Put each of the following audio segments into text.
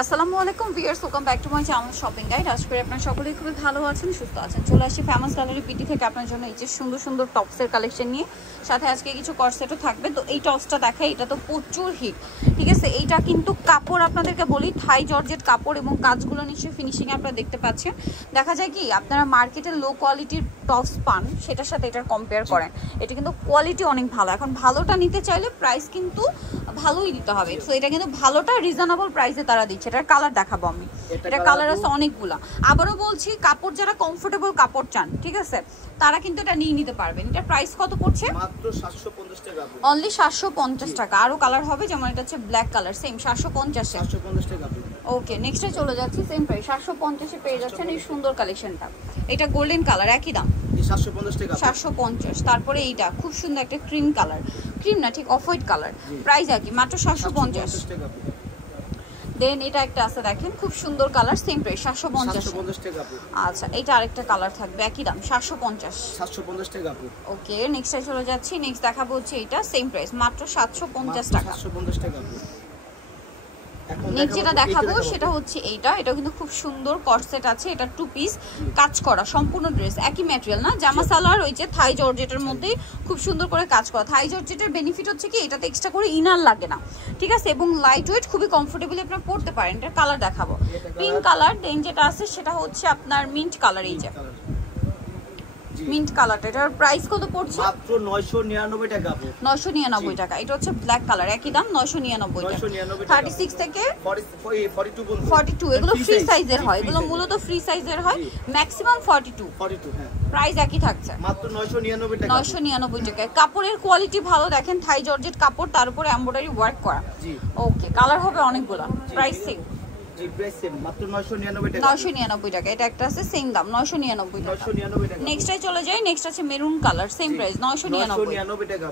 আসসালামু আলাইকুম viewers, welcome back to my channel shopping guide. আশা করি আপনারা সকলেই খুবই ভালো আছেন, সুস্থ আছেন। চলে আসি ফেমাস গ্যালারি পিটি থেকে আপনার জন্য এই যে সুন্দর সুন্দর টপসের কালেকশন নিয়ে, সাথে আজকে কিছু কর্সেটও থাকবে। তো এই টপসটা দেখাই, এটা তো প্রচুর হিট, ঠিক আছে। এইটা কিন্তু কাপড় আপনাদেরকে বলি থাই জর্জেট কাপড়, এবং কাজগুলো নিশ্চয়ই ফিনিশিংয়ে আপনারা দেখতে পাচ্ছেন। দেখা যায় কি আপনারা মার্কেটের লো কোয়ালিটির টপস পান, সেটার সাথে এটার কম্পেয়ার করেন, এটা কিন্তু কোয়ালিটি অনেক ভালো। এখন ভালোটা নিতে চাইলে প্রাইস কিন্তু ভালোই দিতে হবে। তো এটা কিন্তু ভালোটা রিজনেবল প্রাইসে তারা দিচ্ছে। এটার কালার দেখাবো আমি, এটা কালার আছে অনেকগুলা। আবারও বলছি, কাপড় যারা কমফোর্টেবল কাপড় চান, ঠিক আছে, তারা কিন্তু এটা নিয়ে নিতে পারবেন। এটা প্রাইস কত পড়ছে? মাত্র 750 টাকা, অনলি 750 টাকা। আরো কালার হবে, যেমন এটা হচ্ছে ব্ল্যাক কালার, সেম 750 টাকা। ওকে, নেক্সটে চলে যাচ্ছি, সেম প্রাইস 750 এ পেয়ে যাচ্ছেন এই সুন্দর কালেকশনটা। এটা গোল্ডেন কালার, একই দাম 750 টাকা, 750। তারপরে এইটা খুব সুন্দর একটা ক্রিম কালার, ক্রিম না ঠিক অফ হোয়াইট কালার, প্রাইস একই, মাত্র 750 টাকা। দেন এটা একটা আছে দেখেন, খুব সুন্দর কালার, সেম প্রাইস 750 টাকা। আচ্ছা, এটা আরেকটা কালার থাকবে, একই দাম 750 টাকা। ওকে, নেক্সটে চলে যাচ্ছি। নেক্সট দেখাবো হচ্ছে এটা, সেম প্রাইস মাত্র 750 টাকা। 750 টাকা। নেক্সট যেটা দেখাবো সেটা হচ্ছে এইটা, এটা কিন্তু খুব সুন্দর কর্সেট আছে। এটা টু পিস কাজ করা, সম্পূর্ণ ড্রেস একই ম্যাটেরিয়াল না, জামা সালোয়ার ওই যে থাই জর্জেটের মধ্যে খুব সুন্দর করে কাজ করা। থাই জর্জেটের বেনিফিট হচ্ছে কি এটাতে এক্সট্রা করে ইনার লাগে না, ঠিক আছে, এবং লাইট ওয়েট, খুবই কমফোর্টেবলি আপনারা পরতে পারেন। এটার কালার দেখাবো, পিঙ্ক কালার। দেন যেটা আছে সেটা হচ্ছে আপনার মিন্ট কালার, এই যে মিন্ট কালারটা। এটার প্রাইস কত পড়ছে? মাত্র 999 টাকা। 999 টাকা। এটা হচ্ছে ব্ল্যাক কালার, একই দাম 999 টাকা। 36 থেকে 42, এগুলো ফ্রি সাইজের হয়, এগুলো মূলত ফ্রি সাইজের হয়, ম্যাক্সিমাম 42। হ্যাঁ, প্রাইস একই থাকছে মাত্র 999 টাকা। 999 টাকায়। কাপড়ের কোয়ালিটি ভালো, দেখেন থাই জর্জেট কাপড়, তার উপরে এমব্রয়ডারি ওয়ার্ক করা। জি, ওকে, কালার হবে অনেকগুলো, প্রাইস সেম। জি, প্রাইস সেম, মাত্র 999 টাকা। 999 টাকা। এটা একটা আছে সেম দাম 999 টাকা। 999 টাকা। নেক্সটে চলে যাই, নেক্সট আছে মেরুন কালার, সেম প্রাইস 999 টাকা।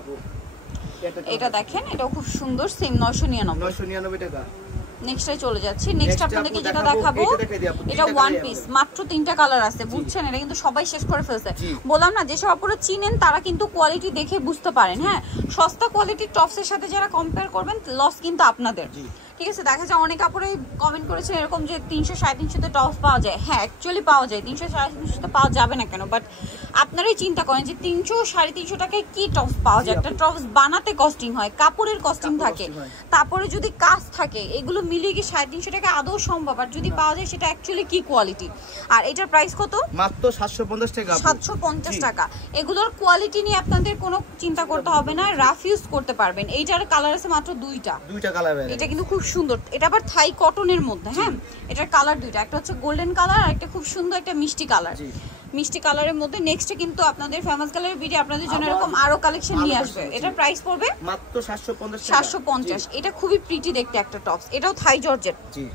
এটা দেখেন, এটাও খুব সুন্দর, সেম 999 টাকা। নেক্সটে চলে যাচ্ছি। নেক্সট আপনাদেরকে যেটা দেখাবো, এটা ওয়ান পিস, মাত্র 3টা কালার আছে, বুঝছেন, এটা কিন্তু সবাই শেষ করে ফেলছে। বললাম না, যেসব আপনারা চিনেন তারা কিন্তু কোয়ালিটি দেখে বুঝতে পারেন। হ্যাঁ, সস্তা কোয়ালিটির টপসের সাথে যারা কম্পেয়ার করবেন, লস কিন্তু আপনাদের, ঠিক আছে। দেখা যায় অনেক কাপড়ে কমেন্ট করেছেন এরকম যে 300 350 তে টপস পাওয়া যায়। হ্যাঁ, অ্যাকচুয়ালি পাওয়া যায়, 300 350 তে পাওয়া যাবে না কেন? বাট আপনারাই চিন্তা করেন যে 300 350 টাকায় কি টপস পাওয়া যায়। একটা টপস বানাতে কস্টিং হয়, কাপড়ের কস্টিং থাকে, তারপরে যদি কাজ থাকে, এগুলো মিলিয়ে কি 350 টাকা আদৌ সম্ভব? আর যদি পাওয়া যায় সেটা অ্যাকচুয়ালি কি কোয়ালিটি। আর এটার প্রাইস কত? মাত্র 750 টাকা। 750 টাকা। এগুলোর কোয়ালিটি নিয়ে আপনাদের কোনো চিন্তা করতে হবে না, রাফ ইউজ করতে পারবেন। এইটার কালার আছে মাত্র দুইটা কালার। এটা কিন্তু খুব সুন্দর, এটা আবার থাই কটনের মধ্যে। হ্যাঁ, এটার কালার দুইটা, একটা হচ্ছে গোল্ডেন কালার আর একটা খুব সুন্দর একটা মিষ্টি কালার। মিষ্টি কালারের মধ্যে নেক্সটে কিন্তু আপনাদের ফেমাস কালারের ভিডিও আপনাদের জন্য এরকম আরো কালেকশন নিয়ে আসবে। এটার প্রাইস পড়বে মাত্র 750। এটা খুবই প্রিটি দেখতে একটা টপস, এটাও থাই জর্জেট। জি,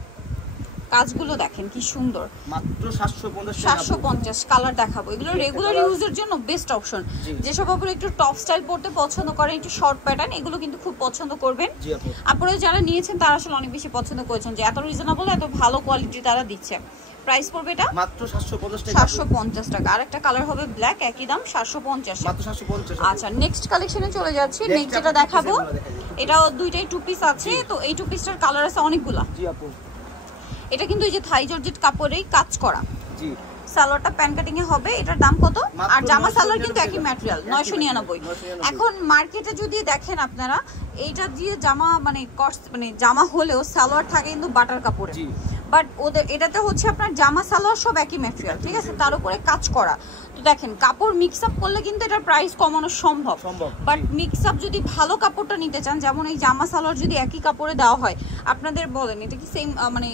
কাজগুলো দেখেন কি সুন্দর, মাত্র 750। কালার দেখাবো, এগুলো রেগুলার ইউজের জন্য বেস্ট অপশন। যেসব আপনারা একটু টপ স্টাইল পড়তে পছন্দ করেন, একটু শর্ট প্যাটার্ন, এগুলো কিন্তু খুব পছন্দ করবেন। আপনারা যারা নিয়েছেন তারা আসলে অনেক বেশি পছন্দ করেছেন যে এত রিজনেবল, এত ভালো কোয়ালিটি তারা দিচ্ছে। প্রাইস পড়বে এটা মাত্র 750 টাকা। আর একটা কালার হবে ব্ল্যাক, একই দাম 750 মাত্র 750। আচ্ছা, নেক্সট কালেকশনে চলে যাচ্ছি। নেক্সট যেটা দেখাবো, এটাও দুইটাই টু পিস আছে। তো এই টু পিসটার কালার আছে অনেকগুলা। জি আপু, এটা কিন্তু এই যে থাই জর্জেট কাপড়েই কাজ করা। জি, সালোয়ারটা প্যান কাটিং এ হবে। এটার দাম কত? আর জামা সালোয়ার কিন্তু একই ম্যাটেরিয়াল, 999। এখন মার্কেটে যদি দেখেন আপনারা, এইটা দিয়ে জামা মানে জামা হলেও সালোয়ার থাকে কিন্তু বাটার কাপড়ে, বাট ওদের এটাতে হচ্ছে আপনার জামা সালোয়ার সব একই ম্যাটেরিয়াল, ঠিক আছে, তার উপরে কাজ করা। তো দেখেন, কাপড় মিক্স আপ করলে কিন্তু এটার প্রাইস কমানো সম্ভব। বাট মিক্স আপ যদি ভালো কাপড়টা নিতে চান, যেমন এই জামা সালোয়ার যদি একই কাপড়ে দেওয়া হয়, আপনাদের বলেন এটা কি সেম মানে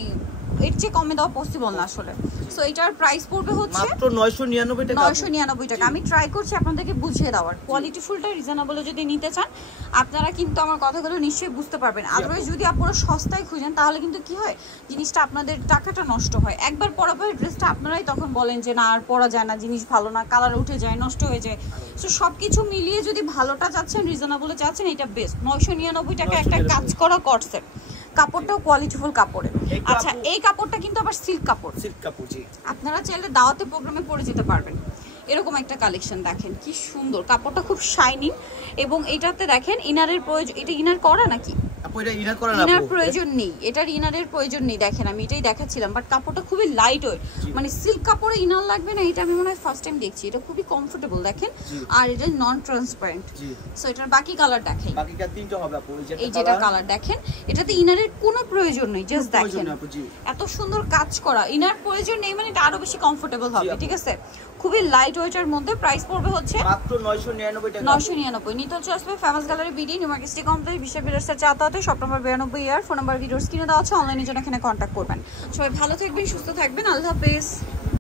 এর চেয়ে কমে দেওয়া পসিবল না আসলে। সো এটার প্রাইস পড়বে হচ্ছে মাত্র 999 টাকা। 999 টাকা। আমি ট্রাই করছি আপনাদেরকে বুঝিয়ে দেওয়ার, কোয়ালিটি ফুলটা রিজনেবল যদি নিতে চান আপনারা কিন্তু আমার কথাগুলো নিশ্চয়ই বুঝতে পারবেন। আদারওয়াইজ যদি আপনারা সস্তায় খুঁজেন তাহলে কিন্তু কি হয়, জিনিসটা আপনাদের টাকাটা নষ্ট হয়। একবার পরা পরে ড্রেসটা আপনারাই তখন বলেন যে না আর পরা যায় না, জিনিস ভালো না, কালার উঠে যায়, নষ্ট হয়ে যায়। সো সব কিছু মিলিয়ে যদি ভালোটা চাচ্ছেন, রিজনেবলে চাচ্ছেন, এটা বেস্ট। 999 টাকা একটা কাজ করা কটসেট, কাপড়টাও কোয়ালিটিফুল কাপড়ের। আচ্ছা, এই কাপড়টা কিন্তু আবার সিল্ক কাপড়। জি, আপনারা চাইলে দাওয়াতে প্রোগ্রামে পরে যেতে পারবেন। এরকম একটা কালেকশন দেখেন কি সুন্দর, কাপড়টা খুব শাইনিং, এবং এটাতে দেখেন ইনারের প্রয়োজন। এটা ইনার করা নাকি? আপু এটা ইনার করা না ইনার আপু প্রয়োজন নেই, এটার ইনারের প্রয়োজন নেই। দেখেন আমি এটাই দেখাচ্ছিলাম, বাট কাপড়টা খুবই লাইট ওয়েট, মানে সিল্ক কাপড়ে ইনার লাগবে না, এটা আমি মনে হয় ফার্স্ট টাইম দেখছি। এটা খুবই কমফোর্টেবল দেখেন, আর এটা নন ট্রান্সপারেন্ট। সো এটার বাকি কালার দেখাই, বাকিটা তিনটা হবে আপু। এই যেটা কালার দেখেন, এটাতে ইনারের কোনো প্রয়োজন নেই, জাস্ট দেখেন এত সুন্দর কাজ করা। ইনার প্রয়োজন নেই মানে এটা আরো বেশি কমফোর্টেবল হবে, ঠিক আছে? খুবই লাইট ওয়েটের মধ্যে। প্রাইস পড়বে হচ্ছে মাত্র 999 টাকা। 999। নিতে হচ্ছে আসবে famous gallery BD, new market city complex, বিশ্ব বিরাসের চাতাতে, শপ নম্বর 92 ইয়ার। ফোন নাম্বার ভিডিওর স্ক্রিনে দেওয়া আছে, অনলাইনে জন্য এখানে কন্ট্যাক্ট করবেন। সবাই ভালো থাকবেন, সুস্থ থাকবেন, আল্লাহ হাফেজ।